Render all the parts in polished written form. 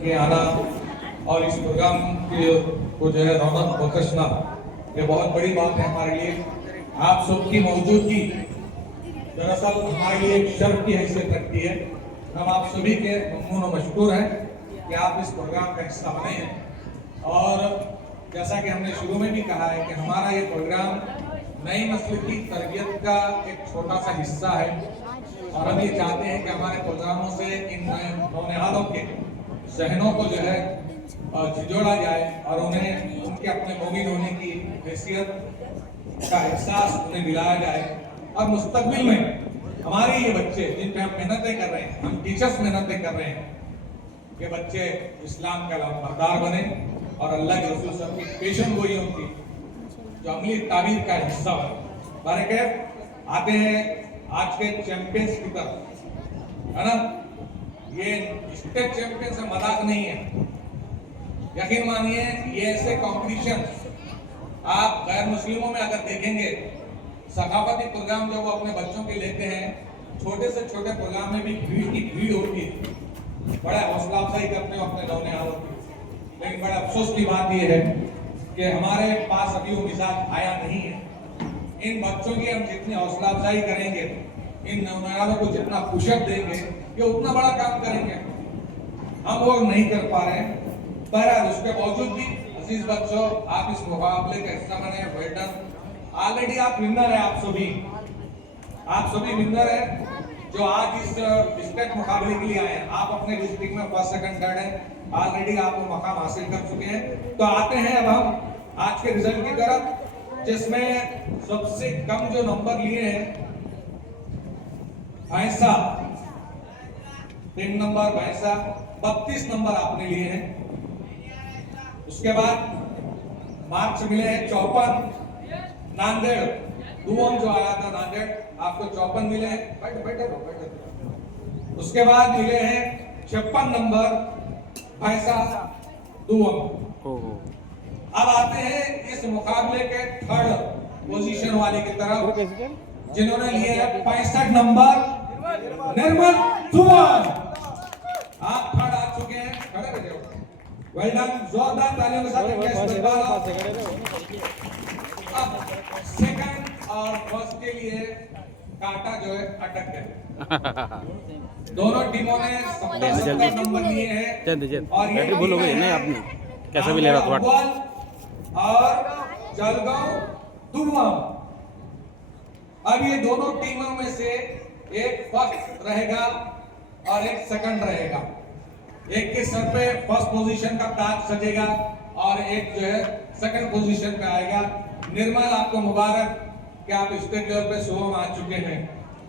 के आना और इस प्रोग्राम के को जो है रौनक बख्शना, ये बहुत बड़ी बात है हमारे लिए। आप सबकी मौजूदगी दरअसल हमारे लिए एक शर्फ की हैसियत रखती है। हम आप सभी के ममनून और मशकूर हैं कि आप इस प्रोग्राम का हिस्सा बने हैं। और जैसा कि हमने शुरू में भी कहा है कि हमारा ये प्रोग्राम नई नस्ल की तरबियत का एक छोटा सा हिस्सा है और हम ये चाहते हैं कि हमारे प्रोग्रामों से इन नौनिहालों के जहनों को जो है झिझोड़ा जाए और उन्हें उनके अपने मोमिन होने की हैसियत का एहसास उन्हें दिलाया जाए और मुस्तकबिल में हमारे ये बच्चे जिन पे हम मेहनतें कर रहे हैं, हम टीचर्स मेहनतें कर रहे हैं, ये बच्चे इस्लाम का लाभबरदार बने और अल्लाह के रसूल सब की पेशन गोई उनकी जो अमली ताबीर का हिस्सा बने। बारकैफ आते हैं आज के चैंपियंस की तरफ, है ना। ये स्टेट चैंपियन से मजाक नहीं है, यकीन मानिए। ये ऐसे कंपटीशन आप गैर मुस्लिमों में अगर देखेंगे, सकाफती प्रोग्राम जो वो अपने बच्चों के लेते हैं, छोटे से छोटे प्रोग्राम में भी भीड़ की भीड़ होती है, बड़ा हौसला अफजाई करते हो अपने नौनिहालों की। लेकिन बड़ा अफसोस की बात यह है कि हमारे पास अभी वो मिजाज आया नहीं है। इन बच्चों की हम जितनी हौसला अफजाई करेंगे, इन नौनिहालों को जितना पुशअप देंगे, ये उतना बड़ा काम करेंगे। हम वो नहीं कर पा रहे हैं। बहरहाल उसके बावजूद भी अजीज बच्चों, आप इस मुकाबले का हिस्सा बने, वेल डन। ऑलरेडी आप विनर है, आप सभी विनर है जो आज इस स्टेट मुकाबले के लिए आए हैं। आप अपने डिस्ट्रिक्ट में फर्स्ट सेकंड थर्ड है, ऑलरेडी आप वो मकाम हासिल कर चुके हैं। तो आते हैं अब हम आज के रिजल्ट की तरफ, जिसमें सबसे कम जो नंबर लिए हैं भैंसा 3 नंबर, भैंसा 32 नंबर आपने लिए हैं। उसके बाद मार्क्स मिले हैं 54। नांदेड़ दुआम जो आया था नांदेड़, आपको 54 मिले हैं। बैठे। उसके बाद मिले हैं 56 नंबर भैंसा दुआम। अब आते हैं इस मुकाबले के थर्ड पोजीशन वाले की तरफ, जिन्होंने लिए हैं 65 नंबर निर्मल दुआम। आप थर्ड आ चुके हैं, खड़े रह जाओ। वेल डन, जोरदार तालियों के साथ अब सेकंड और फर्स्ट के लिए कांटा जो है अटक गया। दोनों टीमों ने 70 नंबर लिए हैं और ये भूल हो गई नहीं आपने, कैसा भी ले रहा था और जलगांव दुआम। अब ये दोनों टीमों में से एक फर्स्ट रहेगा और एक सेकंड रहेगा। एक के सर पे फर्स्ट पोजीशन का ताज सजेगा और एक जो है सेकंड पोजीशन पे आएगा। निर्मल, आपको मुबारक कि आप स्टेट लेवल पे सुबह में आ चुके हैं।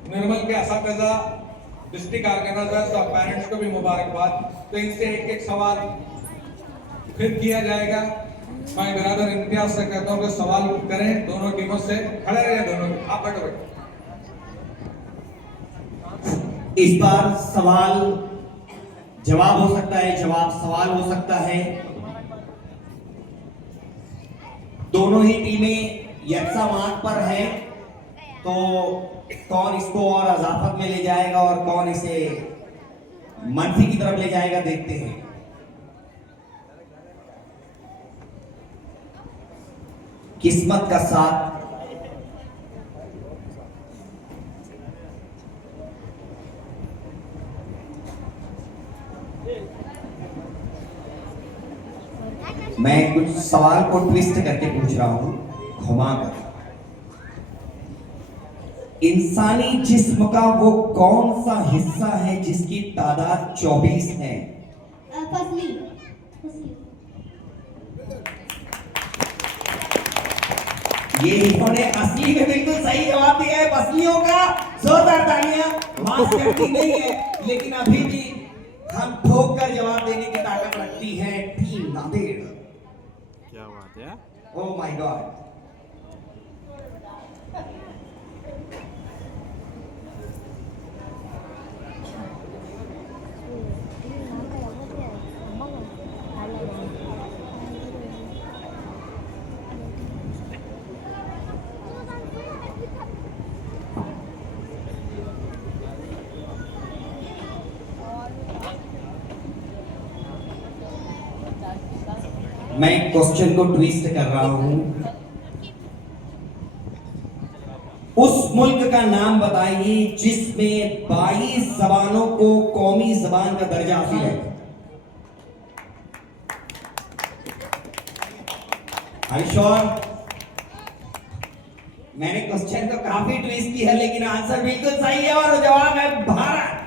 निर्मल के असातिज़ा, डिस्ट्रिक्ट ऑर्गेनाइजर्स और पेरेंट्स को भी मुबारकबाद। तो इनसे एक सवाल फिर किया जाएगा। मैं बिरादर इम्तियाज से कहता हूँ कि सवाल करें दोनों टीमों से। खड़े रहे दोनों, आप बैठो। इस बार सवाल जवाब हो सकता है, जवाब सवाल हो सकता है। दोनों ही टीमें यकसा मार्ग पर हैं, तो कौन इसको और अजाफत में ले जाएगा और कौन इसे मनफी की तरफ ले जाएगा, देखते हैं। किस्मत का साथ मैं कुछ सवाल को ट्विस्ट करके पूछ रहा हूं, घुमाकर। इंसानी जिस्म का वो कौन सा हिस्सा है जिसकी तादाद 24 है? फसली। ये इन्होंने असली में बिल्कुल सही जवाब दिया है। फसलियों का जोरदार तालियां। मास करती नहीं है, लेकिन अभी भी हम ठोक कर जवाब देने की ताकत रखती है टीम नांदेड़। क्या बात है। Oh my God. मैं क्वेश्चन को ट्विस्ट कर रहा हूं। उस मुल्क का नाम बताइए जिसमें 22 जबानों को कौमी जबान का दर्जा हासिल है। I sure? मैंने क्वेश्चन तो काफी ट्विस्ट किया लेकिन आंसर बिल्कुल सही है और जवाब है भारत।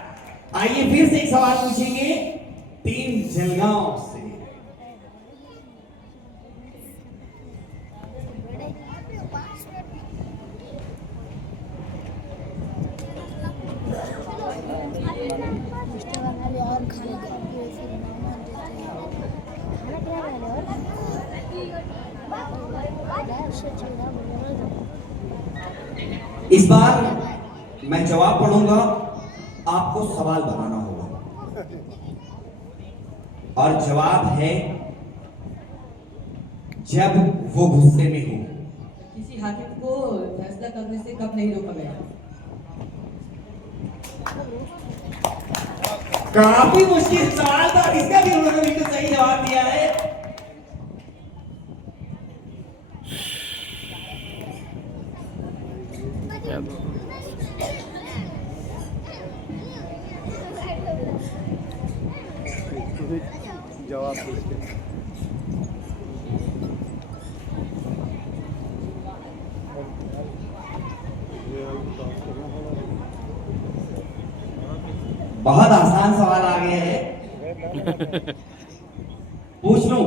आइए फिर से एक सवाल पूछेंगे टीम जलगांव से। और खाने का इस बार मैं जवाब पढ़ूंगा, आपको सवाल बनाना होगा और जवाब है जब वो गुस्से में हो। किसी हाकिम को फैसला करने से कब नहीं रोका गया? काफी मुश्किल सवाल था, इसका भी उन्होंने बिल्कुल सही जवाब दिया है। जवाब पूछते बहुत आसान सवाल आ गया है, पूछ लूं?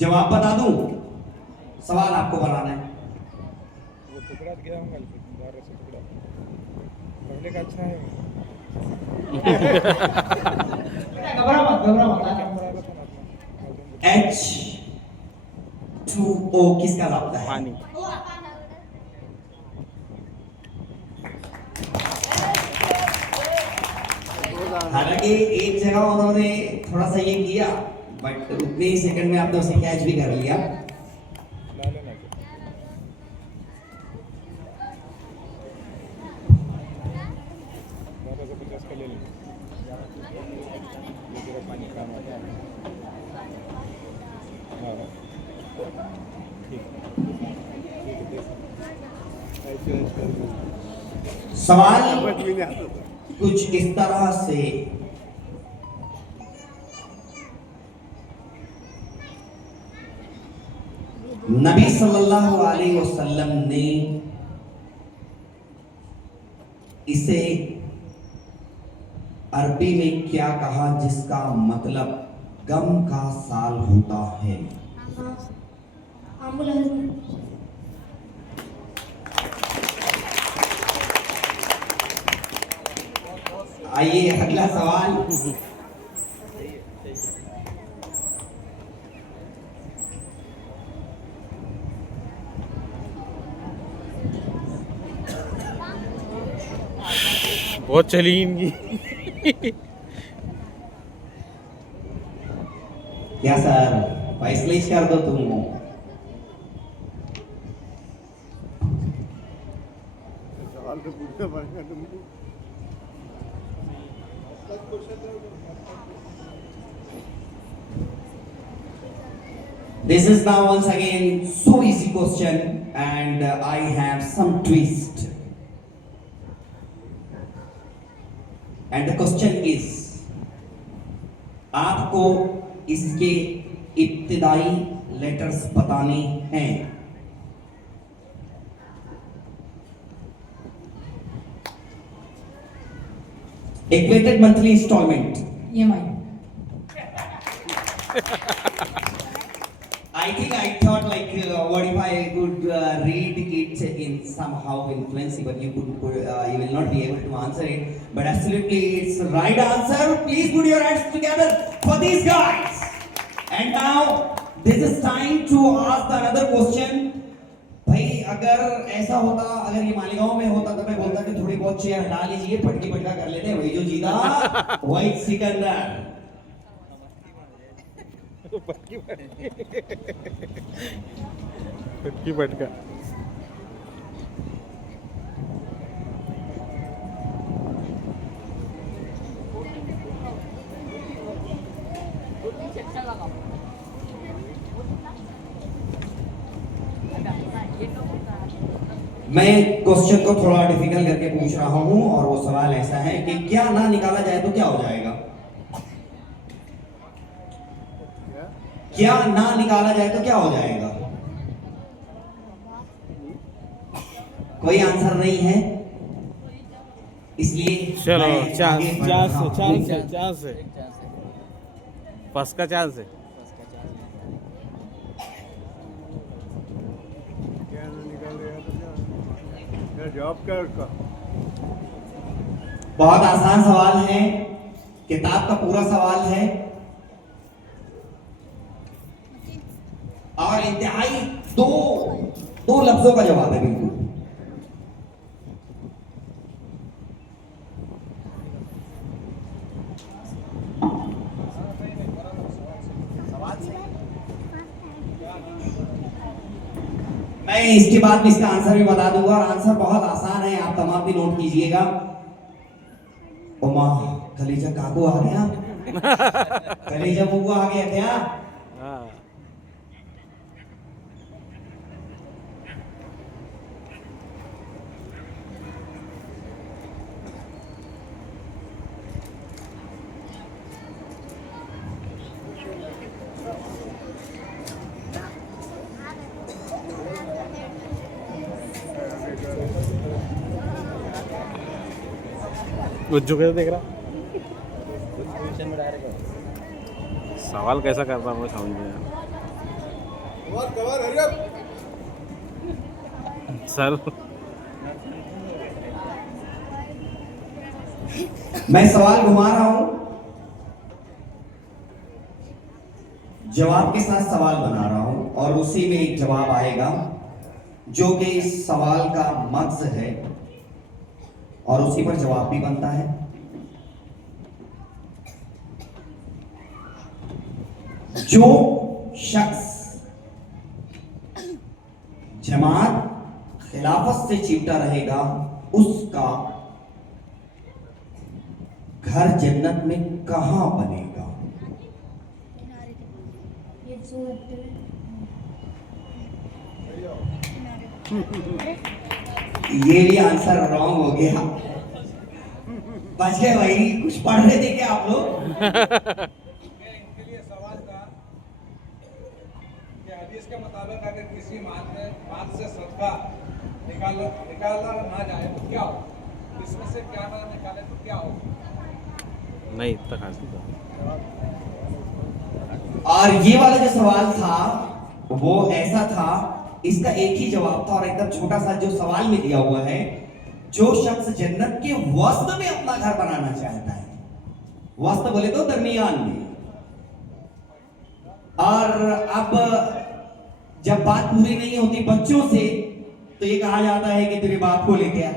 जवाब बता दूं? सवाल आपको बनाना है। वो टुकड़ा गया होगा बारह से टुकड़ा पहले का अच्छा है। घबरा मत। H2O किसका लफ्ज है? पानी। हालांकि एक जगह उन्होंने थोड़ा सा ये किया बट उतने ही सेकंड में आपने उसे कैच भी कर लिया। ला लेना बारह से 50 का ले लेना ये तेरा पानी काम आता है। हाँ ठीक सवाल कुछ इस तरह से, नबी सल्लल्लाहु अलैहि वसल्लम ने इसे अरबी में क्या कहा जिसका मतलब गम का साल होता है? आइए अगला सवाल। बहुत चली इनकी। क्या सर फैसला कर दो तुम? This is now once again so easy question and I have some twist. And the question is, आपको इसके इब्तिदाई लेटर्स बताने हैं। Equated monthly installment. EMI. I think I thought like what if I could read it in somehow influencing, but you will not be able to answer it. But absolutely, it's the right answer. Please put your hands together for these guys. And now this is time to ask another question. भाई अगर ऐसा होता, अगर ये मालेगांव में होता तो मैं बोलता कि थोड़ी बहुत चेयर हटा लीजिए, पटकी पटका कर लेते हैं, वही जो जीता वही सिकंदर। पटकी पटका। अच्छा लगा। मैं क्वेश्चन को थोड़ा डिफिकल्ट करके पूछ रहा हूं और वो सवाल ऐसा है कि क्या ना निकाला जाए तो क्या हो जाएगा? क्या ना निकाला जाए तो क्या हो जाएगा? कोई आंसर नहीं है, इसलिए चलो मैं चांस आगे बढ़ चांस रहा हूं। चांस है चांस है फर्स्ट का चांस है। क्या ना निकालेगा तो क्या जॉब क्या उसका बहुत आसान सवाल है, किताब का पूरा सवाल है और इंतहाई दो लफ्जों का जवाब है बिल्कुल। मैं इसके बाद भी इसका आंसर भी बता दूंगा और आंसर बहुत आसान है, आप तमाम भी नोट कीजिएगा। ओमा कलेजा काको आ गया, कलेजा मुगो आ गया क्या? हाँ गुज्जू कैसे देख रहा? सवाल कैसा करता हूँ समझ में नहीं आया। सर मैं सवाल घुमा रहा हूं, जवाब के साथ सवाल बना रहा हूं और उसी में एक जवाब आएगा जो कि इस सवाल का मकसद है और उसी पर जवाब भी बनता है। जो शख्स जमात खिलाफत से चिपटा रहेगा उसका घर जन्नत में कहां बनेगा? ये भी आंसर रॉन्ग हो गया। बच गए भाई, कुछ पढ़ रहे थे क्या आप लोग? इनके लिए सवाल था कि हदीस के मुताबिक अगर किसी माल से सदका निकाला ना जाए तो क्या हो, इसमें से क्या ना निकाले तो क्या हो? नहीं इतना खास नहीं। और ये वाला जो सवाल था वो ऐसा था, इसका एक ही जवाब था और एकदम छोटा सा जो सवाल में दिया हुआ है, जो शख्स जन्नत के वस्त में अपना घर बनाना चाहता है, वस्त बोले तो दरमियान में। और अब जब बात पूरी नहीं होती बच्चों से तो ये कहा जाता है कि तेरे बाप को लेके आ,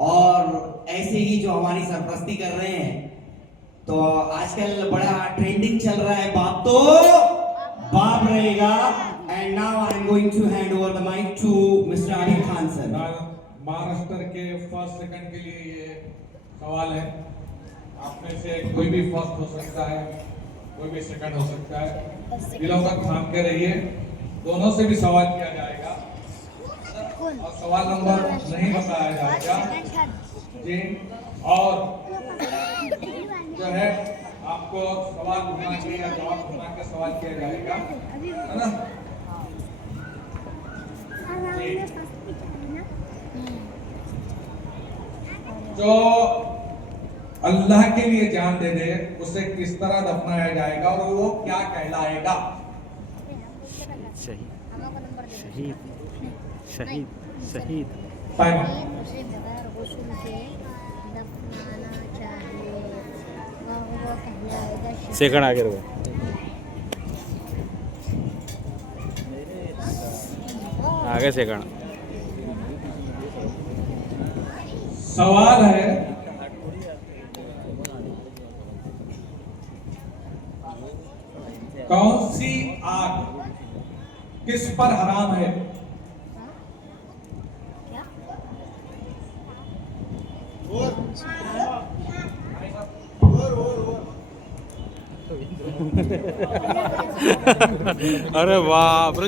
और ऐसे ही जो हमारी सरपरस्ती कर रहे हैं तो आजकल बड़ा ट्रेंडिंग चल रहा है, बाप तो बाप रहेगा। And now I am going to hand over the mic to mister Arif Khan sir. Maharashtra के फर्स्ट सेकंड के लिए ये सवाल है, आप में से कोई भी फर्स्ट हो सकता है, कोई भी सेकंड हो सकता है, दिलों का थाम के रहिए, दोनों से भी सवाल किया जाएगा और सवाल नंबर नहीं बताया जाएगा जी। और जो है आपको सवाल घुमा के या जवाब घुमा के सवाल किया जाएगा, है ना? जो अल्लाह के लिए जान दे दे उसे किस तरह दफनाया जाएगा और वो क्या कहलाएगा? शहीद शहीद शहीद शहीद। टाइम। उसे बगैर गुस्ल के दफनाना चाहिए, वह कहलाएगा शहीद। सेकंड आगे रहो। आगे सेकंड। सवाल है, कौन सी आग किस पर हराम है? अरे बाप रे